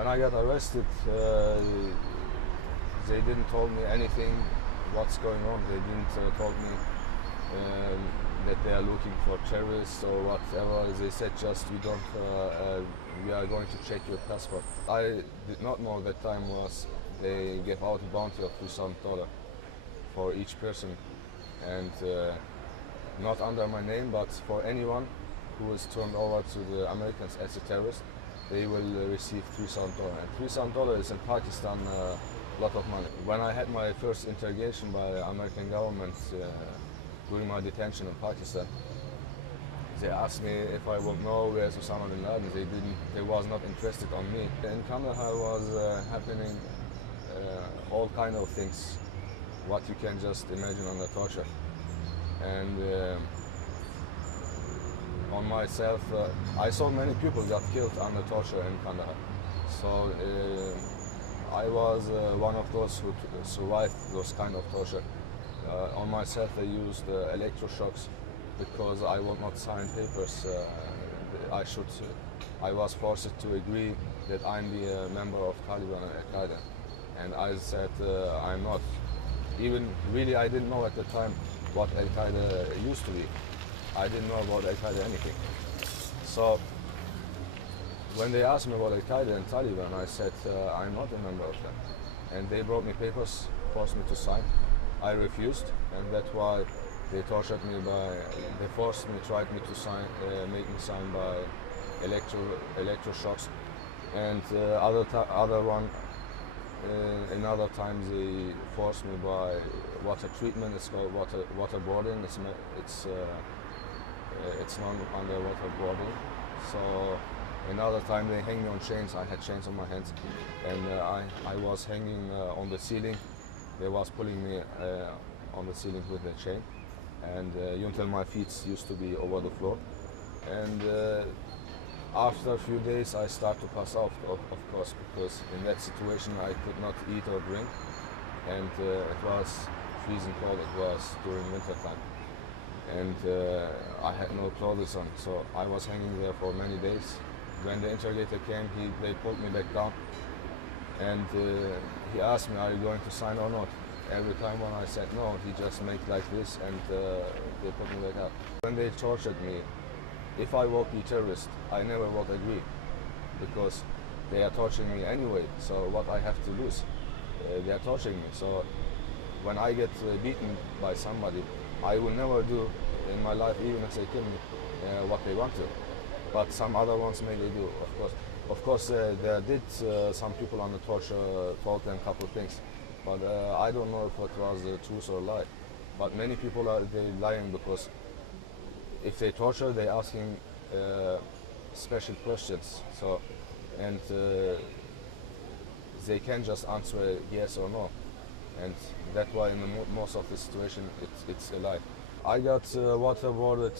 When I got arrested, they didn't tell me anything what's going on. They didn't told me that they are looking for terrorists or whatever. They said just we are going to check your passport. I did not know that time was they gave out a bounty of $2,000 for each person, and not under my name, but for anyone who is turned over to the Americans as a terrorist, they will receive $3,000. And $3,000 is in Pakistan a lot of money. When I had my first interrogation by the American government during my detention in Pakistan, they asked me if I would know where's Osama bin Laden. They was not interested on me. In Kandahar was happening all kind of things, what you can just imagine under torture. And on myself, I saw many people got killed under torture in Kandahar. So I was one of those who survived those kind of torture. On myself, I used electroshocks because I would not sign papers. I was forced to agree that I'm the member of Taliban and Al-Qaeda, and I said I'm not. Even really, I didn't know at the time what Al-Qaeda used to be. I didn't know about Al-Qaeda anything. So when they asked me about Al-Qaeda and Taliban, I said I'm not a member of them. And they brought me papers, forced me to sign. I refused, and that's why they tortured me they forced me, tried me to sign, make me sign by electroshocks. And another time they forced me by water treatment. It's called waterboarding. It's not underwater boarding. So another time they hang me on chains. I had chains on my hands, and I was hanging on the ceiling. They was pulling me on the ceiling with the chain, and until my feet used to be over the floor. And after a few days, I started to pass out, of course, because in that situation I could not eat or drink, and it was freezing cold. It was during winter time, and I had no clothes on, so I was hanging there for many days. When the interrogator came, they pulled me back down, and he asked me, "Are you going to sign or not?" Every time when I said no, he just made like this, and they put me back up. When they tortured me, if I would be terrorist, I never would agree, because they are torturing me anyway. So what I have to lose? They are torturing me. So when I get beaten by somebody, I will never do in my life, even if they kill me, what they want to. But some other ones maybe do, of course. Of course, there did some people under torture told them a couple of things, but I don't know if it was the truth or lie. But many people are lying, because if they torture, they're asking special questions. So, and they can just answer yes or no, and that's why in most of the situation it's a lie. I got waterboarded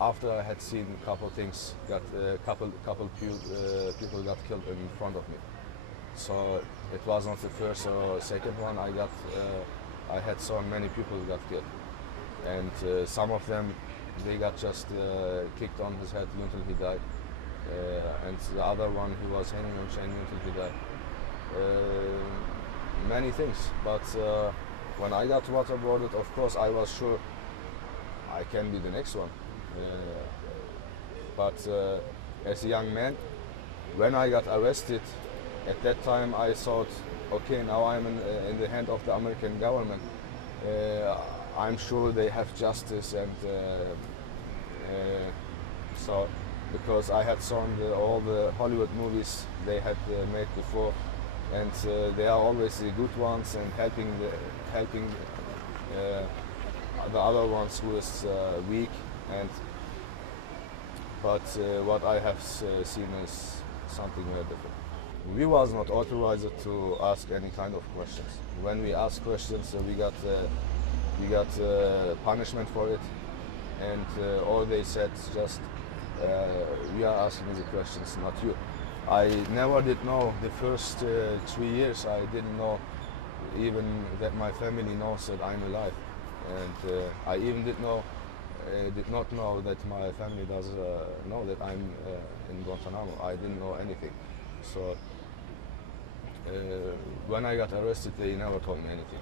after I had seen a couple things. Couple people got killed in front of me. So it was not the first or second one. I had so many people got killed, and some of them they got just kicked on his head until he died, and the other one he was hanging on chain until he died. Many things, but when I got waterboarded, of course I was sure I can be the next one. But as a young man, when I got arrested, at that time I thought, okay, now I'm in the hand of the American government. I'm sure they have justice, and so because I had seen all the Hollywood movies they had made before, and they are always the good ones and helping the other ones who is weak. But what I have seen is something very different. We was not authorized to ask any kind of questions. When we asked questions, we got punishment for it, and all they said just we are asking the questions, not you. I never did know the first 3 years. I didn't know even that my family knows that I'm alive, and I even did not know that my family does know that I'm in Guantanamo. I didn't know anything. So when I got arrested, they never told me anything,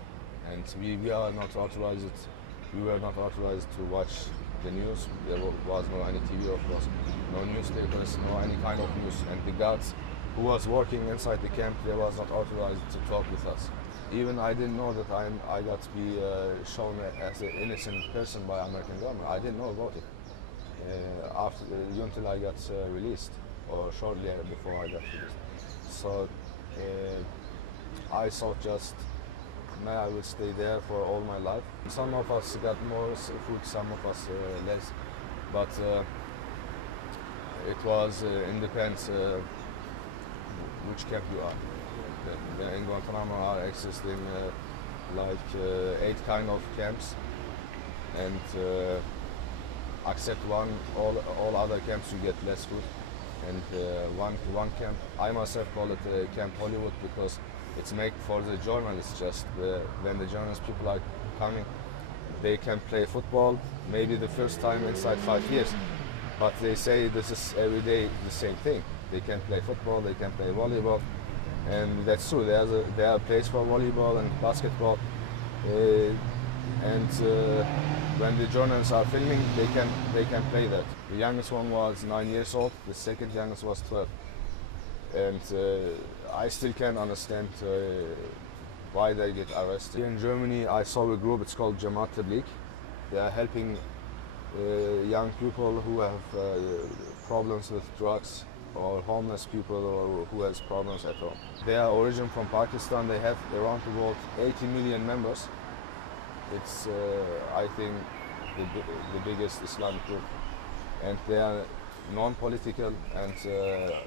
and we are not authorized. We were not authorized to watch the news. There was no any TV, of course, no newspapers, no any kind of news. And the guards who was working inside the camp, they was not authorized to talk with us. Even I didn't know that I got to be shown as an innocent person by American government. I didn't know about it until I got released, or shortly before I got released. So I thought just, may I will stay there for all my life. Some of us got more food, some of us less, but it was independent which camp you are. In Guantanamo are existing like 8 kind of camps, and except all other camps you get less food. And one camp, I myself call it Camp Hollywood, because it's made for the journalists. Just when the journalist people are coming, they can play football, maybe the first time inside 5 years, but they say this is every day the same thing. They can play football, they can play volleyball, and that's true. There are places for volleyball and basketball, and when the journalists are filming, they can play that. The youngest one was 9 years old. The second youngest was 12, and I still can't understand why they get arrested. Here in Germany, I saw a group. It's called Murat Kurnaz. They are helping young people who have problems with drugs, or homeless people, or who has problems at home. They are origin from Pakistan. They have around the world 80 million members. It's I think the biggest Islamic group, and they are non-political, and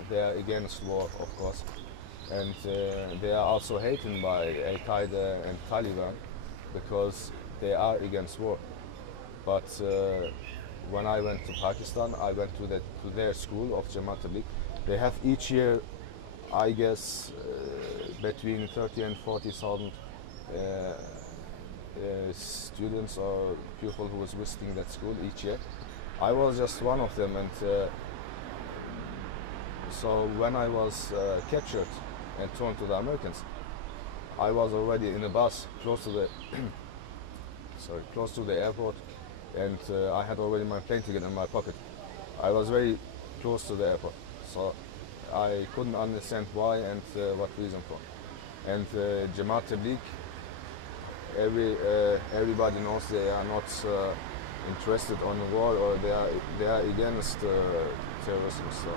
they are against war, of course, and they are also hated by Al-Qaeda and Taliban because they are against war. But when I went to Pakistan, I went to their school of Jamaat Tabligh. They have each year, I guess, between 30 and 40,000 students or people who was visiting that school each year. I was just one of them, and so when I was captured and thrown to the Americans, I was already in a bus close to the close to the airport, and I had already my plane ticket in my pocket. I was very close to the airport, so I couldn't understand why and what reason for. And Jamaat Tabligh, everybody knows they are not interested on the war, or they are against terrorism. So